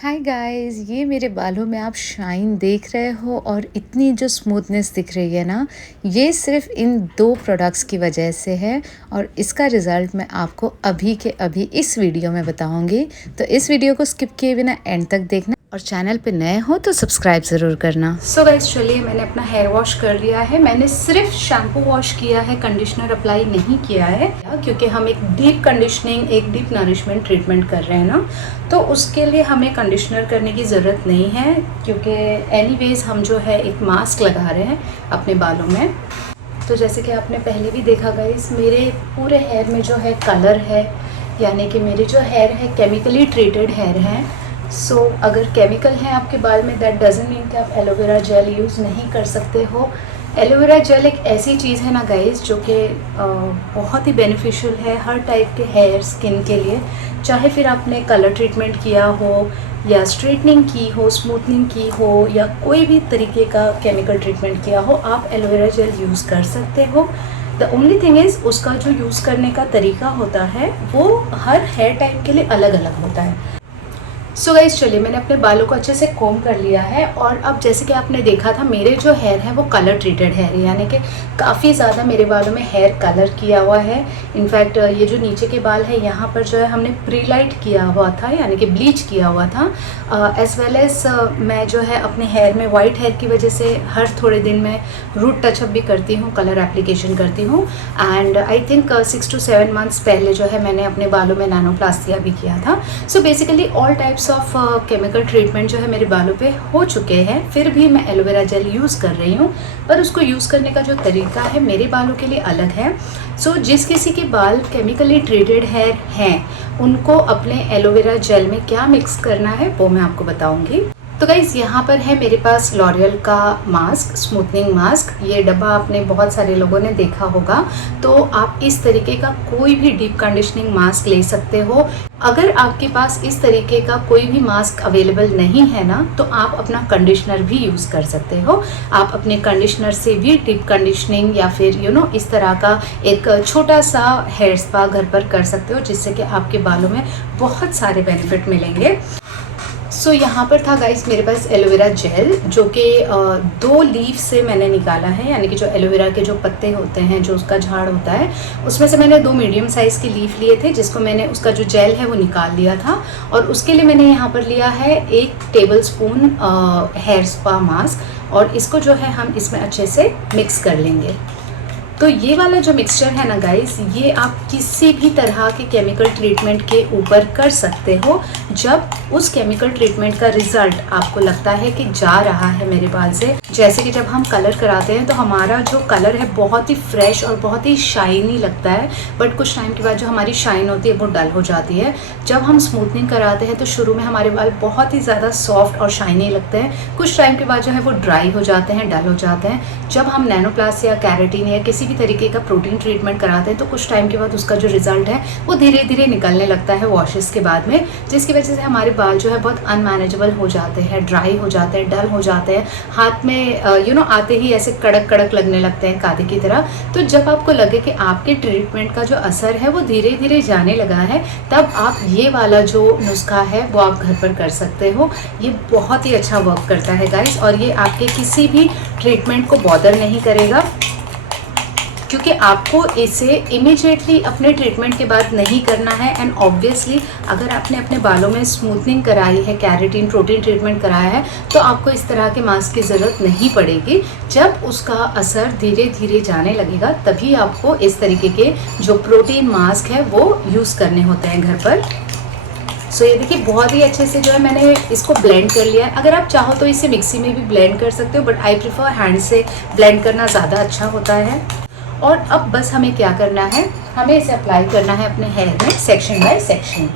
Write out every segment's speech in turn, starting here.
Hi guys, ये मेरे बालों में आप शाइन देख रहे हो और इतनी जो स्मूथनेस दिख रही है ना, ये सिर्फ इन 2 प्रोडक्ट्स की वजह से है और इसका रिज़ल्ट मैं आपको अभी के अभी इस वीडियो में बताऊंगी। तो इस वीडियो को स्किप किए बिना एंड तक देखना और चैनल पे नए हो तो सब्सक्राइब ज़रूर करना। सो गाइस, चलिए मैंने अपना हेयर वॉश कर लिया है। मैंने सिर्फ शैम्पू वॉश किया है, कंडीशनर अप्लाई नहीं किया है, क्योंकि हम एक डीप कंडीशनिंग, एक डीप नरिशमेंट ट्रीटमेंट कर रहे हैं ना, तो उसके लिए हमें कंडीशनर करने की ज़रूरत नहीं है, क्योंकि एनीवेज हम जो है एक मास्क लगा रहे हैं अपने बालों में। तो जैसे कि आपने पहले भी देखा गाइस, मेरे पूरे हेयर में जो है कलर है, यानी कि मेरे जो हेयर है केमिकली ट्रीटेड हेयर हैं। सो अगर केमिकल है आपके बाल में, दैट डजंट मीन कि आप एलोवेरा जेल यूज़ नहीं कर सकते हो। एलोवेरा जेल एक ऐसी चीज़ है ना गाइस, जो कि बहुत ही बेनिफिशियल है हर टाइप के हेयर स्किन के लिए। चाहे फिर आपने कलर ट्रीटमेंट किया हो या स्ट्रेटनिंग की हो, स्मूथनिंग की हो, या कोई भी तरीके का केमिकल ट्रीटमेंट किया हो, आप एलोवेरा जेल यूज़ कर सकते हो। द ओनली थिंग इज़, उसका जो यूज़ करने का तरीका होता है वो हर हेयर टाइप के लिए अलग अलग होता है। सो गाइस, चलिए मैंने अपने बालों को अच्छे से कोम कर लिया है और अब जैसे कि आपने देखा था, मेरे जो हेयर है वो कलर ट्रीटेड हेयर है, यानी कि काफ़ी ज़्यादा मेरे बालों में हेयर कलर किया हुआ है। इनफैक्ट ये जो नीचे के बाल है, यहाँ पर जो है हमने प्री लाइट किया हुआ था, यानी कि ब्लीच किया हुआ था। एज वेल एज मैं जो है अपने हेयर में वाइट हेयर की वजह से हर थोड़े दिन में रूट टचअप भी करती हूँ, कलर एप्लीकेशन करती हूँ। And I think 6 to 7 months पहले जो है मैंने अपने बालों में नैनोप्लास्टिया भी किया था। So basically all types of chemical treatment जो है मेरे बालों पे हो चुके हैं, फिर भी मैं एलोवेरा जेल यूज़ कर रही हूँ, पर उसको यूज़ करने का जो तरीका है मेरे बालों के लिए अलग है। सो जिस किसी के बाल केमिकली ट्रीटेड हेयर हैं, उनको अपने एलोवेरा जेल में क्या मिक्स करना है वो मैं आपको बताऊँगी। तो गाइज़, यहाँ पर है मेरे पास लॉरियल का मास्क, स्मूथनिंग मास्क। ये डब्बा आपने बहुत सारे लोगों ने देखा होगा। तो आप इस तरीके का कोई भी डीप कंडीशनिंग मास्क ले सकते हो। अगर आपके पास इस तरीके का कोई भी मास्क अवेलेबल नहीं है ना, तो आप अपना कंडीशनर भी यूज़ कर सकते हो। आप अपने कंडीशनर से भी डीप कंडीशनिंग या फिर इस तरह का एक छोटा सा हेयर स्पा घर पर कर सकते हो, जिससे कि आपके बालों में बहुत सारे बेनिफिट मिलेंगे। सो यहाँ पर था गाइस मेरे पास एलोवेरा जेल, जो कि 2 लीफ से मैंने निकाला है, यानी कि जो एलोवेरा के जो पत्ते होते हैं, जो उसका झाड़ होता है, उसमें से मैंने 2 मीडियम साइज़ के लीफ लिए थे, जिसको मैंने उसका जो जेल है वो निकाल लिया था। और उसके लिए मैंने यहाँ पर लिया है 1 टेबलस्पून हेयर स्पा मास्क, और इसको जो है हम इसमें अच्छे से मिक्स कर लेंगे। तो ये वाला जो मिक्सचर है ना गाइस, ये आप किसी भी तरह के केमिकल ट्रीटमेंट के ऊपर कर सकते हो, जब उस केमिकल ट्रीटमेंट का रिजल्ट आपको लगता है कि जा रहा है मेरे बाल से। जैसे कि जब हम कलर कराते हैं तो हमारा जो कलर है बहुत ही फ्रेश और बहुत ही शाइनी लगता है, बट कुछ टाइम के बाद जो हमारी शाइन होती है वो डल हो जाती है। जब हम स्मूथनिंग कराते हैं तो शुरू में हमारे बाल बहुत ही ज़्यादा सॉफ्ट और शाइनी लगते हैं, कुछ टाइम के बाद जो है वो ड्राई हो जाते हैं, डल हो जाते हैं। जब हम नैनोप्लास्टिया, कैरेटीन या किसी भी तरीके का प्रोटीन ट्रीटमेंट कराते हैं तो कुछ टाइम के बाद उसका जो रिजल्ट है वो धीरे धीरे निकलने लगता है वॉशेस के बाद में, जिसकी वजह से हमारे बाल जो है बहुत अनमैनेजेबल हो जाते हैं, ड्राई हो जाते हैं, डल हो जाते हैं, हाथ में आते ही ऐसे कड़क कड़क लगने लगते हैं कांटे की तरह। तो जब आपको लगे कि आपके ट्रीटमेंट का जो असर है वो धीरे धीरे जाने लगा है, तब आप ये वाला जो नुस्खा है वो आप घर पर कर सकते हो। ये बहुत ही अच्छा वर्क करता है गाइस, और ये आपके किसी भी ट्रीटमेंट को बॉदर नहीं करेगा, क्योंकि आपको इसे इमीडिएटली अपने ट्रीटमेंट के बाद नहीं करना है। एंड ऑब्वियसली अगर आपने अपने बालों में स्मूथनिंग कराई है, कैरेटीन, प्रोटीन ट्रीटमेंट कराया है, तो आपको इस तरह के मास्क की ज़रूरत नहीं पड़ेगी। जब उसका असर धीरे धीरे जाने लगेगा, तभी आपको इस तरीके के जो प्रोटीन मास्क है वो यूज़ करने होते हैं घर पर। सो ये देखिए, बहुत ही अच्छे से जो है मैंने इसको ब्लेंड कर लिया है। अगर आप चाहो तो इसे मिक्सी में भी ब्लेंड कर सकते हो, बट आई प्रेफर हैंड से ब्लेंड करना ज़्यादा अच्छा होता है। और अब बस हमें क्या करना है, हमें इसे अप्लाई करना है अपने हेयर में सेक्शन बाय सेक्शन।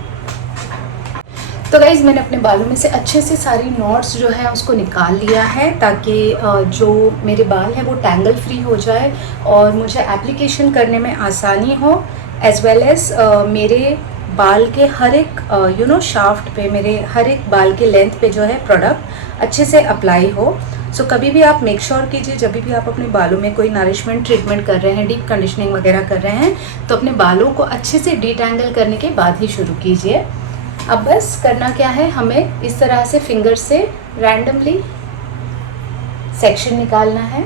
तो गाइज़, मैंने अपने बालों में से अच्छे से सारी नॉट्स जो है उसको निकाल लिया है, ताकि जो मेरे बाल है वो टैंगल फ्री हो जाए और मुझे एप्लीकेशन करने में आसानी हो, एज वेल एज मेरे बाल के हर एक शाफ्ट पे, मेरे हर एक बाल के लेंथ पे जो है प्रोडक्ट अच्छे से अप्लाई हो। सो कभी भी आप मेक श्योर कीजिए, जब भी आप अपने बालों में कोई नरिशमेंट ट्रीटमेंट कर रहे हैं, डीप कंडीशनिंग वगैरह कर रहे हैं, तो अपने बालों को अच्छे से डिटैंगल करने के बाद ही शुरू कीजिए। अब बस करना क्या है, हमें इस तरह से फिंगर से रैंडमली सेक्शन निकालना है।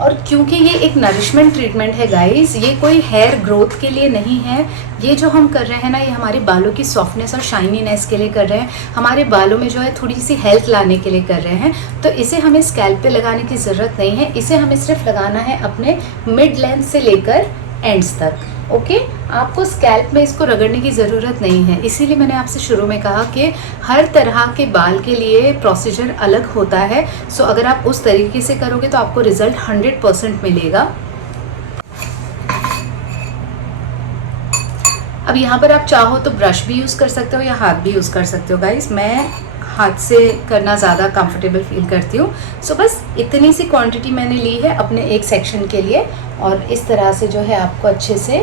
और क्योंकि ये एक नरिशमेंट ट्रीटमेंट है गाइस, ये कोई हेयर ग्रोथ के लिए नहीं है। ये जो हम कर रहे हैं ना, ये हमारे बालों की सॉफ्टनेस और शाइनीनेस के लिए कर रहे हैं, हमारे बालों में जो है थोड़ी सी हेल्थ लाने के लिए कर रहे हैं। तो इसे हमें स्कैल्प पे लगाने की ज़रूरत नहीं है, इसे हमें सिर्फ लगाना है अपने मिड लेंथ से लेकर एंड्स तक। ओके, आपको स्कैल्प में इसको रगड़ने की ज़रूरत नहीं है। इसीलिए मैंने आपसे शुरू में कहा कि हर तरह के बाल के लिए प्रोसीजर अलग होता है। सो अगर आप उस तरीके से करोगे तो आपको रिजल्ट 100% मिलेगा। अब यहाँ पर आप चाहो तो ब्रश भी यूज़ कर सकते हो या हाथ भी यूज़ कर सकते हो गाइस। मैं हाथ से करना ज़्यादा कंफर्टेबल फील करती हूँ। सो बस इतनी सी क्वांटिटी मैंने ली है अपने एक सेक्शन के लिए, और इस तरह से जो है आपको अच्छे से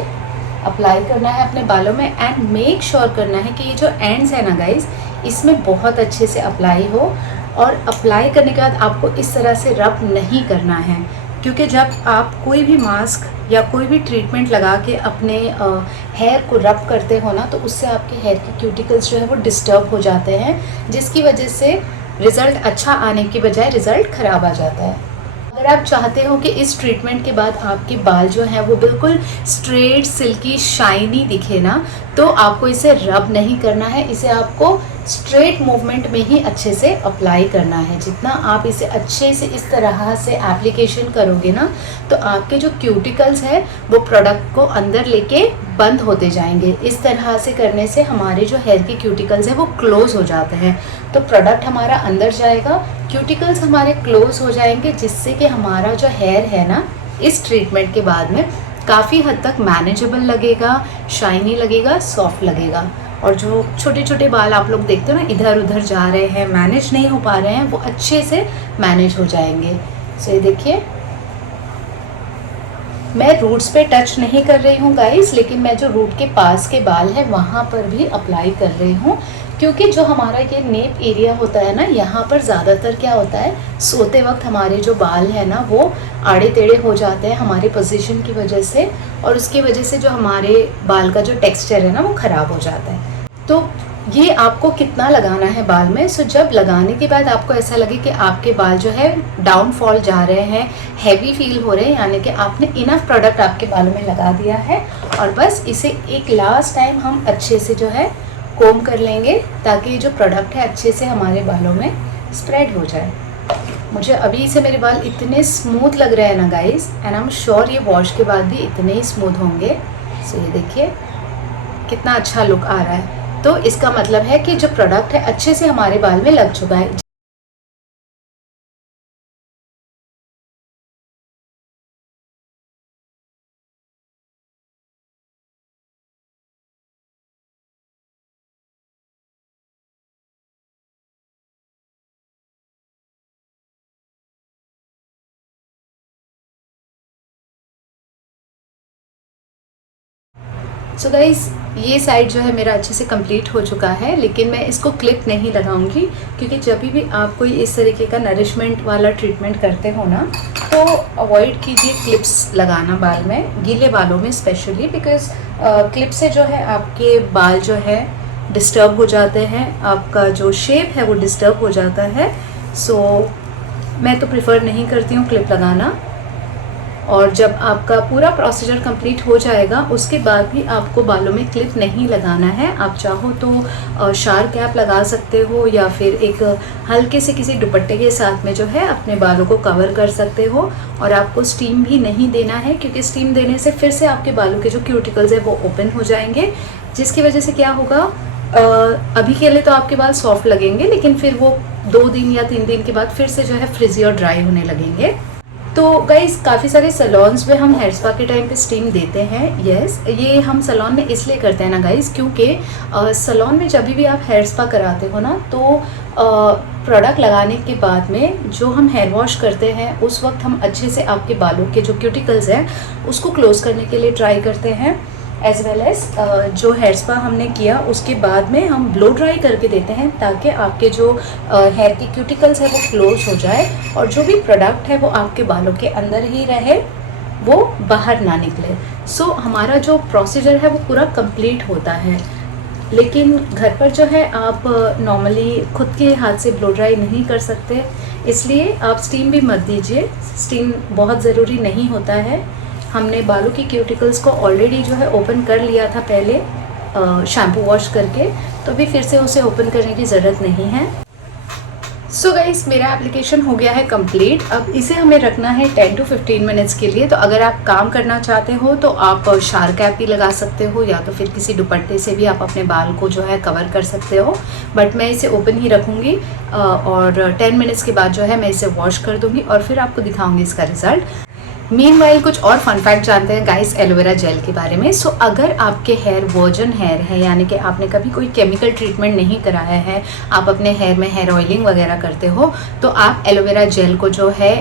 अप्लाई करना है अपने बालों में। एंड मेक श्योर करना है कि ये जो एंड्स है ना गाइस, इसमें बहुत अच्छे से अप्लाई हो। और अप्लाई करने के बाद आपको इस तरह से रब नहीं करना है, क्योंकि जब आप कोई भी मास्क या कोई भी ट्रीटमेंट लगा के अपने हेयर को रब करते हो ना, तो उससे आपके हेयर के क्यूटिकल्स जो है वो डिस्टर्ब हो जाते हैं, जिसकी वजह से रिज़ल्ट अच्छा आने की बजाय रिज़ल्ट ख़राब आ जाता है। अगर आप चाहते हो कि इस ट्रीटमेंट के बाद आपके बाल जो हैं वो बिल्कुल स्ट्रेट, सिल्की, शाइनी दिखे ना, तो आपको इसे रब नहीं करना है, इसे आपको स्ट्रेट मूवमेंट में ही अच्छे से अप्लाई करना है। जितना आप इसे अच्छे से इस तरह से एप्लीकेशन करोगे ना, तो आपके जो क्यूटिकल्स है वो प्रोडक्ट को अंदर लेके बंद होते जाएंगे। इस तरह से करने से हमारे जो हेयर के क्यूटिकल्स है वो क्लोज हो जाते हैं, तो प्रोडक्ट हमारा अंदर जाएगा, क्यूटिकल्स हमारे क्लोज हो जाएंगे, जिससे कि हमारा जो हेयर है ना, इस ट्रीटमेंट के बाद में काफ़ी हद तक मैनेजेबल लगेगा, शाइनी लगेगा, सॉफ्ट लगेगा। और जो छोटे छोटे बाल आप लोग देखते हो ना इधर उधर जा रहे हैं, मैनेज नहीं हो पा रहे हैं, वो अच्छे से मैनेज हो जाएंगे। सो ये देखिए, मैं रूट्स पे टच नहीं कर रही हूँ गाइस, लेकिन मैं जो रूट के पास के बाल है वहाँ पर भी अप्लाई कर रही हूँ, क्योंकि जो हमारा ये नेप एरिया होता है ना, यहाँ पर ज़्यादातर क्या होता है, सोते वक्त हमारे जो बाल है ना वो आड़े टेढ़े हो जाते हैं हमारे पोजीशन की वजह से, और उसकी वजह से जो हमारे बाल का जो टेक्सचर है ना वो ख़राब हो जाता है। तो ये आपको कितना लगाना है बाल में। सो जब लगाने के बाद आपको ऐसा लगे कि आपके बाल जो है डाउनफॉल जा रहे हैं, हैवी फील हो रहे हैं, यानी कि आपने इनफ प्रोडक्ट आपके बालों में लगा दिया है, और बस इसे एक लास्ट टाइम हम अच्छे से जो है कोम कर लेंगे, ताकि जो प्रोडक्ट है अच्छे से हमारे बालों में स्प्रेड हो जाए। मुझे अभी से मेरे बाल इतने स्मूथ लग रहे हैं ना guys, and I am sure ये वॉश के बाद भी इतने ही स्मूथ होंगे। सो ये देखिए कितना अच्छा लुक आ रहा है, तो इसका मतलब है कि जो प्रोडक्ट है अच्छे से हमारे बाल में लग चुका है। सो गाइस, ये साइड जो है मेरा अच्छे से कंप्लीट हो चुका है, लेकिन मैं इसको क्लिप नहीं लगाऊंगी, क्योंकि जब भी आप कोई इस तरीके का नरिशमेंट वाला ट्रीटमेंट करते हो ना, तो अवॉइड कीजिए क्लिप्स लगाना बाल में, गीले बालों में स्पेशली, बिकॉज क्लिप से जो है आपके बाल जो है डिस्टर्ब हो जाते हैं, आपका जो शेप है वो डिस्टर्ब हो जाता है। सो मैं तो प्रेफर नहीं करती हूँ क्लिप लगाना। और जब आपका पूरा प्रोसीजर कंप्लीट हो जाएगा, उसके बाद भी आपको बालों में क्लिप नहीं लगाना है। आप चाहो तो शार कैप लगा सकते हो, या फिर एक हल्के से किसी दुपट्टे के साथ में जो है अपने बालों को कवर कर सकते हो। और आपको स्टीम भी नहीं देना है, क्योंकि स्टीम देने से फिर से आपके बालों के जो क्यूटिकल्स है वो ओपन हो जाएंगे, जिसकी वजह से क्या होगा, अभी के लिए तो आपके बाल सॉफ्ट लगेंगे, लेकिन फिर वो 2 दिन या 3 दिन के बाद फिर से जो है फ्रिजी और ड्राई होने लगेंगे। तो गाइस, काफ़ी सारे सैलून्स में हम हेयर स्पा के टाइम पे स्टीम देते हैं। यस, ये हम सैलून में इसलिए करते हैं ना गाइस, क्योंकि सैलून में जब भी आप हेयर स्पा कराते हो ना, तो प्रोडक्ट लगाने के बाद में जो हम हेयर वॉश करते हैं, उस वक्त हम अच्छे से आपके बालों के जो क्यूटिकल्स हैं उसको क्लोज करने के लिए ट्राई करते हैं, एज वेल एज जो हेयर स्पा हमने किया उसके बाद में हम ब्लो ड्राई करके देते हैं, ताकि आपके जो हेयर की क्यूटिकल्स है वो क्लोज हो जाए, और जो भी प्रोडक्ट है वो आपके बालों के अंदर ही रहे, वो बाहर ना निकले। सो हमारा जो प्रोसीजर है वो पूरा कंप्लीट होता है। लेकिन घर पर जो है आप नॉर्मली खुद के हाथ से ब्लो ड्राई नहीं कर सकते, इसलिए आप स्टीम भी मत दीजिए। स्टीम बहुत ज़रूरी नहीं होता है। हमने बालों की क्यूटिकल्स को ऑलरेडी जो है ओपन कर लिया था पहले शैम्पू वॉश करके, तो अभी फिर से उसे ओपन करने की ज़रूरत नहीं है। सो गाइस, मेरा एप्लीकेशन हो गया है कंप्लीट। अब इसे हमें रखना है 10 to 15 मिनट्स के लिए। तो अगर आप काम करना चाहते हो तो आप शावर कैप भी लगा सकते हो, या तो फिर किसी दुपट्टे से भी आप अपने बाल को जो है कवर कर सकते हो। बट मैं इसे ओपन ही रखूँगी और 10 मिनट्स के बाद जो है मैं इसे वॉश कर दूँगी और फिर आपको दिखाऊँगी इसका रिज़ल्ट। मीनवाइल कुछ और फन फैक्ट जानते हैं गाइस एलोवेरा जेल के बारे में। सो अगर आपके हेयर वर्जन हेयर है, यानी कि आपने कभी कोई केमिकल ट्रीटमेंट नहीं कराया है, आप अपने हेयर में हेयर ऑयलिंग वगैरह करते हो, तो आप एलोवेरा जेल को जो है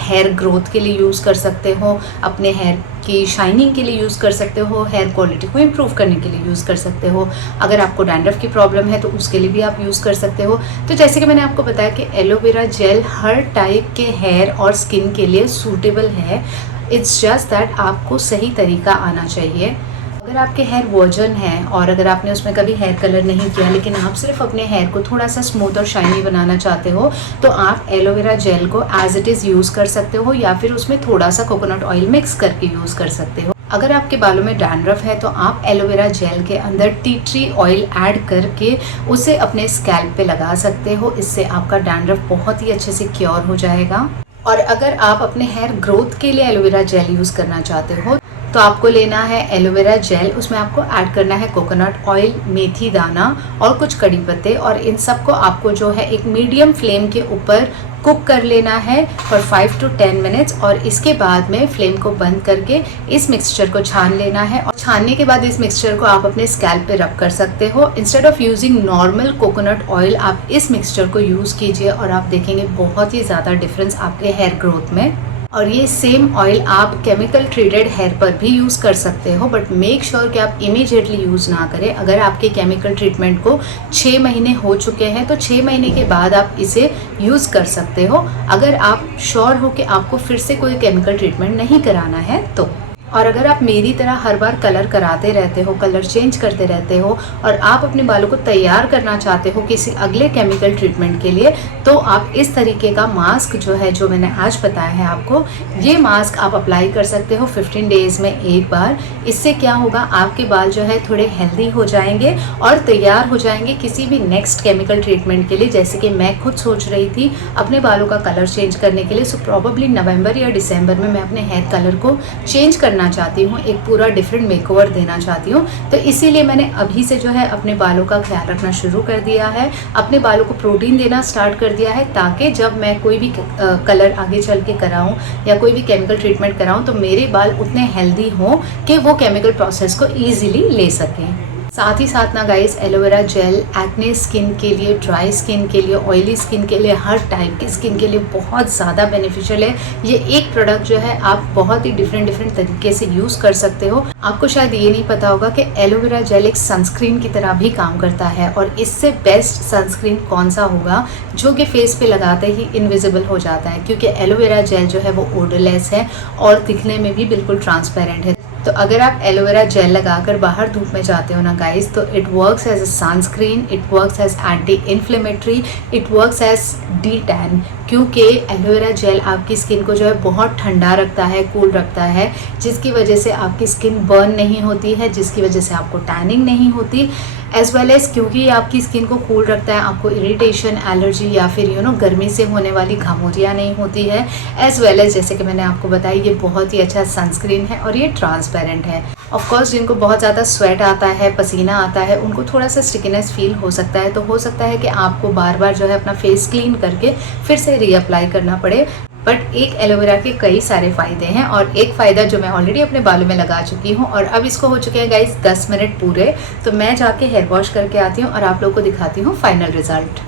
हेयर ग्रोथ के लिए यूज़ कर सकते हो, अपने हेयर की शाइनिंग के लिए यूज़ कर सकते हो, हेयर क्वालिटी को इम्प्रूव करने के लिए यूज़ कर सकते हो। अगर आपको डैंड्रफ की प्रॉब्लम है तो उसके लिए भी आप यूज़ कर सकते हो। तो जैसे कि मैंने आपको बताया कि एलोवेरा जेल हर टाइप के हेयर और स्किन के लिए सूटेबल है। इट्स जस्ट दैट आपको सही तरीका आना चाहिए। अगर आपके हेयर वर्जन है और अगर आपने उसमें कभी हेयर कलर नहीं किया, लेकिन आप सिर्फ अपने हेयर को थोड़ा सा स्मूथ और शाइनी बनाना चाहते हो, तो आप एलोवेरा जेल को एज इट इज़ यूज़ कर सकते हो, या फिर उसमें थोड़ा सा कोकोनट ऑयल मिक्स करके यूज़ कर सकते हो। अगर आपके बालों में डैंड्रफ है तो आप एलोवेरा जेल के अंदर टी ट्री ऑयल ऐड करके उसे अपने स्कैल्प पे लगा सकते हो। इससे आपका डैंड्रफ बहुत ही अच्छे से क्योर हो जाएगा। और अगर आप अपने हेयर ग्रोथ के लिए एलोवेरा जेल यूज़ करना चाहते हो तो आपको लेना है एलोवेरा जेल। उसमें आपको ऐड करना है कोकोनट ऑयल, मेथी दाना और कुछ कड़ी पत्ते, और इन सबको आपको जो है एक मीडियम फ्लेम के ऊपर कुक कर लेना है फॉर 5 to 10 मिनट्स। और इसके बाद में फ्लेम को बंद करके इस मिक्सचर को छान लेना है, और छानने के बाद इस मिक्सचर को आप अपने स्कैल्प पे रब कर सकते हो। Instead of using normal coconut oil आप इस मिक्सचर को यूज़ कीजिए और आप देखेंगे बहुत ही ज़्यादा डिफरेंस आपके हेयर ग्रोथ में। और ये सेम ऑयल आप केमिकल ट्रीटेड हेयर पर भी यूज़ कर सकते हो, बट मेक श्योर कि आप इमीडिएटली यूज़ ना करें। अगर आपके केमिकल ट्रीटमेंट को 6 महीने हो चुके हैं तो 6 महीने के बाद आप इसे यूज़ कर सकते हो, अगर आप श्योर हो कि आपको फिर से कोई केमिकल ट्रीटमेंट नहीं कराना है तो। और अगर आप मेरी तरह हर बार कलर कराते रहते हो, कलर चेंज करते रहते हो, और आप अपने बालों को तैयार करना चाहते हो किसी अगले केमिकल ट्रीटमेंट के लिए, तो आप इस तरीके का मास्क जो है, जो मैंने आज बताया है आपको, ये मास्क आप अप्लाई कर सकते हो 15 डेज़ में एक बार। इससे क्या होगा, आपके बाल जो है थोड़े हेल्दी हो जाएंगे और तैयार हो जाएंगे किसी भी नेक्स्ट केमिकल ट्रीटमेंट के लिए। जैसे कि मैं खुद सोच रही थी अपने बालों का कलर चेंज करने के लिए, सो प्रॉबेबली नवंबर या दिसंबर में मैं अपने हेयर कलर को चेंज करना चाहती हूँ, एक पूरा डिफरेंट मेकओवर देना चाहती हूँ। तो इसीलिए मैंने अभी से जो है अपने बालों का ख्याल रखना शुरू कर दिया है, अपने बालों को प्रोटीन देना स्टार्ट कर दिया है, ताकि जब मैं कोई भी कलर आगे चल के कराऊँ या कोई भी केमिकल ट्रीटमेंट कराऊँ तो मेरे बाल उतने हेल्दी हों कि वो केमिकल प्रोसेस को ईजिली ले सकें। साथ ही साथ ना guys, aloe vera gel acne skin के लिए, ड्राई स्किन के लिए, ऑयली स्किन के लिए, हर टाइप की स्किन के लिए बहुत ज़्यादा बेनिफिशियल है। ये एक प्रोडक्ट जो है आप बहुत ही डिफरेंट तरीके से यूज़ कर सकते हो। आपको शायद ये नहीं पता होगा कि एलोवेरा जेल एक सनस्क्रीन की तरह भी काम करता है, और इससे बेस्ट सनस्क्रीन कौन सा होगा जो कि फेस पे लगाते ही इनविजिबल हो जाता है, क्योंकि एलोवेरा जेल जो है वो ओडरलेस है और दिखने में भी बिल्कुल ट्रांसपेरेंट है। तो अगर आप एलोवेरा जेल लगाकर बाहर धूप में जाते हो ना गाइस, तो it works as a sunscreen, it works as anti inflammatory, it works as de tan, क्योंकि एलोवेरा जेल आपकी स्किन को जो है बहुत ठंडा रखता है, कूल रखता है, जिसकी वजह से आपकी स्किन बर्न नहीं होती है, जिसकी वजह से आपको टैनिंग नहीं होती, एज वेल एज क्योंकि ये आपकी स्किन को कूल रखता है, आपको इरिटेशन, एलर्जी या फिर गर्मी से होने वाली घमौरियाँ नहीं होती है। एज वेल एज जैसे कि मैंने आपको बताया, ये बहुत ही अच्छा सनस्क्रीन है और ये ट्रांसपेरेंट है। ऑफ कोर्स जिनको बहुत ज़्यादा स्वेट आता है, पसीना आता है, उनको थोड़ा सा स्टिकीनेस फील हो सकता है, तो हो सकता है कि आपको बार बार जो है अपना फेस क्लीन करके फिर से रीअप्लाई करना पड़े। बट एक एलोवेरा के कई सारे फ़ायदे हैं, और एक फ़ायदा जो मैं ऑलरेडी अपने बालों में लगा चुकी हूँ, और अब इसको हो चुके हैं गाइस 10 मिनट पूरे। तो मैं जाके हेयर वॉश करके आती हूँ और आप लोगों को दिखाती हूँ final result.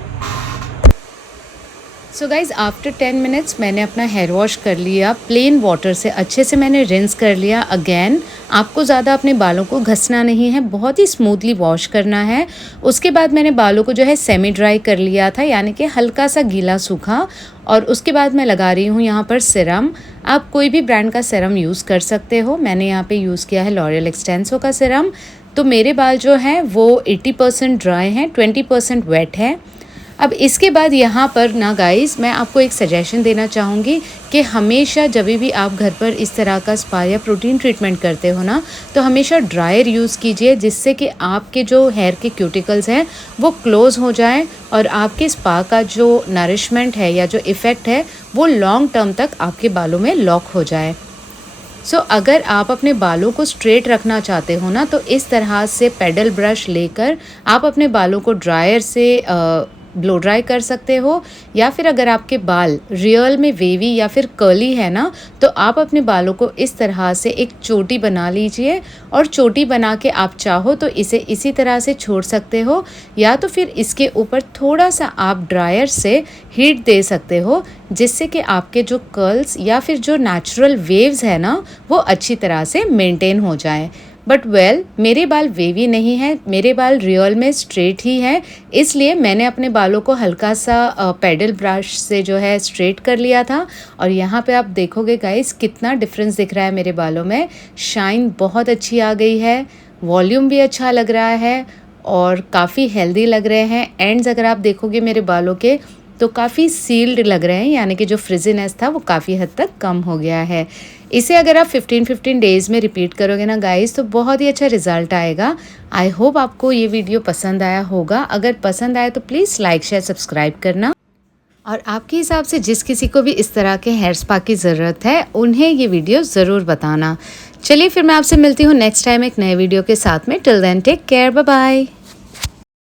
So guys, after 10 minutes मैंने अपना हेयर वॉश कर लिया प्लेन वाटर से, अच्छे से मैंने रिंस कर लिया। अगेन आपको ज़्यादा अपने बालों को घसना नहीं है, बहुत ही स्मूथली वॉश करना है। उसके बाद मैंने बालों को जो है सेमी ड्राई कर लिया था, यानी कि हल्का सा गीला सूखा, और उसके बाद मैं लगा रही हूँ यहाँ पर सिरम। आप कोई भी ब्रांड का सीरम यूज़ कर सकते हो। मैंने यहाँ पे यूज़ किया है लॉरियल एक्सटेंसो का सीरम। तो मेरे बाल जो हैं वो 80% ड्राई हैं, 20% वेट है। अब इसके बाद यहाँ पर ना गाइस मैं आपको एक सजेशन देना चाहूँगी कि हमेशा जब भी आप घर पर इस तरह का स्पा या प्रोटीन ट्रीटमेंट करते हो ना, तो हमेशा ड्रायर यूज़ कीजिए, जिससे कि आपके जो हेयर के क्यूटिकल्स हैं वो क्लोज़ हो जाएं और आपके स्पा का जो नरिशमेंट है या जो इफ़ेक्ट है वो लॉन्ग टर्म तक आपके बालों में लॉक हो जाए। अगर आप अपने बालों को स्ट्रेट रखना चाहते हो ना, तो इस तरह से पेडल ब्रश लेकर आप अपने बालों को ड्रायर से ब्लो ड्राई कर सकते हो, या फिर अगर आपके बाल रियल में वेवी या फिर कर्ली है ना, तो आप अपने बालों को इस तरह से एक चोटी बना लीजिए और चोटी बना के आप चाहो तो इसे इसी तरह से छोड़ सकते हो, या तो फिर इसके ऊपर थोड़ा सा आप ड्रायर से हीट दे सकते हो, जिससे कि आपके जो कर्ल्स या फिर जो नेचुरल वेव्स है ना वो अच्छी तरह से मेंटेन हो जाए। बट मेरे बाल वेवी नहीं हैं, मेरे बाल रियल में स्ट्रेट ही हैं, इसलिए मैंने अपने बालों को हल्का सा पेडल ब्रश से जो है स्ट्रेट कर लिया था। और यहाँ पे आप देखोगे गाइस कितना डिफरेंस दिख रहा है मेरे बालों में। शाइन बहुत अच्छी आ गई है, वॉल्यूम भी अच्छा लग रहा है और काफ़ी हेल्दी लग रहे हैं। एंड्स अगर आप देखोगे मेरे बालों के तो काफ़ी सील्ड लग रहे हैं, यानी कि जो फ्रिजीनेस था वो काफ़ी हद तक कम हो गया है। इसे अगर आप 15-15 डेज़ में रिपीट करोगे ना गाइस, तो बहुत ही अच्छा रिजल्ट आएगा। आई होप आपको ये वीडियो पसंद आया होगा। अगर पसंद आए तो प्लीज़ लाइक शेयर सब्सक्राइब करना, और आपके हिसाब से जिस किसी को भी इस तरह के हेयर स्पा की ज़रूरत है उन्हें ये वीडियो ज़रूर बताना। चलिए फिर मैं आपसे मिलती हूँ नेक्स्ट टाइम एक नए वीडियो के साथ में। Till then take care, bye bye.